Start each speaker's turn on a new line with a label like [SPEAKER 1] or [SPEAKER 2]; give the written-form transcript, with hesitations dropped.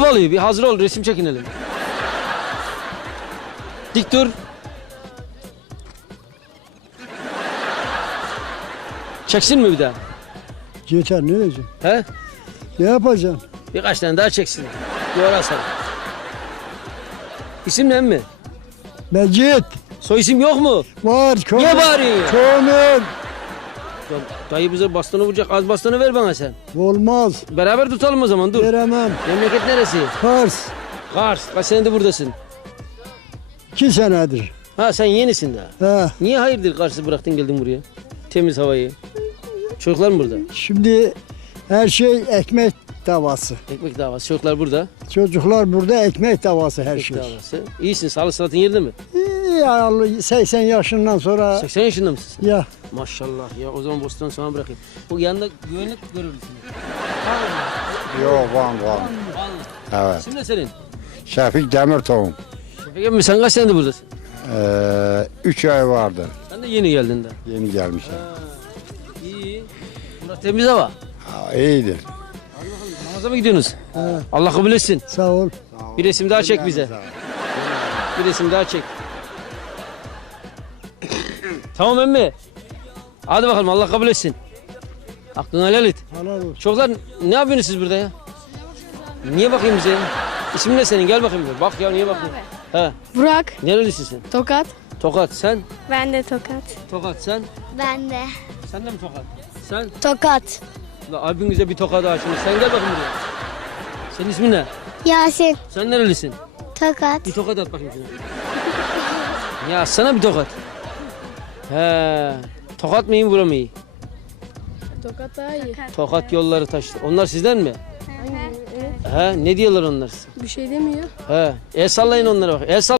[SPEAKER 1] oluyor? Bir hazır ol, resim çekinelim. Dik dur. Çeksin mi bir daha?
[SPEAKER 2] Yeter, ne diyeceğim?
[SPEAKER 1] He?
[SPEAKER 2] Ne yapacaksın?
[SPEAKER 1] Birkaç tane daha çeksin. Duvara asalım. İsim ne mi?
[SPEAKER 2] Mecit.
[SPEAKER 1] Soy isim yok mu?
[SPEAKER 2] Var.
[SPEAKER 1] Niye bağırıyorsun?
[SPEAKER 2] Kömür.
[SPEAKER 1] Dayı bize bastonu vuracak. Az bastonu ver bana sen.
[SPEAKER 2] Olmaz.
[SPEAKER 1] Beraber tutalım o zaman, dur.
[SPEAKER 2] Veremem.
[SPEAKER 1] Memleket neresi?
[SPEAKER 2] Kars.
[SPEAKER 1] Kars. Kaç senedir buradasın?
[SPEAKER 2] 2 senedir.
[SPEAKER 1] Ha, sen yenisin daha.
[SPEAKER 2] He.
[SPEAKER 1] Niye hayırdır Kars'ı bıraktın geldin buraya? Temiz havayı. Çocuklar mı burada?
[SPEAKER 2] Şimdi her şey ekmek davası.
[SPEAKER 1] Ekmek davası. Çocuklar burada.
[SPEAKER 2] Çocuklar burada ekmek davası her
[SPEAKER 1] Ekmek
[SPEAKER 2] şey.
[SPEAKER 1] davası. İyisin. Sağlık sıhhatin yerinde mi?
[SPEAKER 2] Ya 80 yaşından sonra
[SPEAKER 1] 80 yaşında mısın sen?
[SPEAKER 2] ya
[SPEAKER 1] Maşallah ya. O zaman Bostan'ı sana bırakayım. Bu yanında güvenlik görevlisi mi?
[SPEAKER 3] Yok Van.
[SPEAKER 1] Vallahi.
[SPEAKER 3] Evet.
[SPEAKER 1] İsim ne senin?
[SPEAKER 3] Şefik Demirtoğum.
[SPEAKER 1] Şefik emmi, sen kaç senedir buradasın?
[SPEAKER 3] 3 ay vardı.
[SPEAKER 1] Sen de yeni geldin de.
[SPEAKER 3] Yeni gelmişim.
[SPEAKER 1] İyi. Burası temiz hava.
[SPEAKER 3] Ha, iyidir.
[SPEAKER 1] Namaza mı gidiyorsunuz? Allah kabul etsin.
[SPEAKER 2] sağ ol.
[SPEAKER 1] Bir resim daha çek bize. Bir resim daha çek. Tamam emmi. Hadi bakalım, Allah kabul etsin. Aklını helal et.
[SPEAKER 2] Helal olsun.
[SPEAKER 1] Çocuklar ne yapıyorsunuz siz burada ya? Niye bakayım bize ya? İsmin ne senin? Gel bakayım. Bir. Bak ya, niye bakıyorsun? He.
[SPEAKER 4] Burak,
[SPEAKER 1] Nerelisin sen?
[SPEAKER 4] Tokat.
[SPEAKER 1] Tokat. Sen?
[SPEAKER 4] Ben de Tokat.
[SPEAKER 1] Tokat. Sen?
[SPEAKER 4] Ben de.
[SPEAKER 1] Sen de mi Tokat? Sen?
[SPEAKER 4] Tokat.
[SPEAKER 1] La abinize bir tokat daha şimdi. Sen gel bakayım buraya. Senin ismin ne?
[SPEAKER 4] Yasin.
[SPEAKER 1] Sen nerelisin?
[SPEAKER 4] Tokat.
[SPEAKER 1] Bir tokat at bakayım şuna. Ya sana bir tokat. He. Tokat mı iyi, bura mı iyi?
[SPEAKER 4] Tokat daha iyi.
[SPEAKER 1] Tokat yolları taştı. Onlar sizden mi? He. Ne diyorlar onlar?
[SPEAKER 4] Bir şey demiyor.
[SPEAKER 1] He. El sallayın onlara bak. El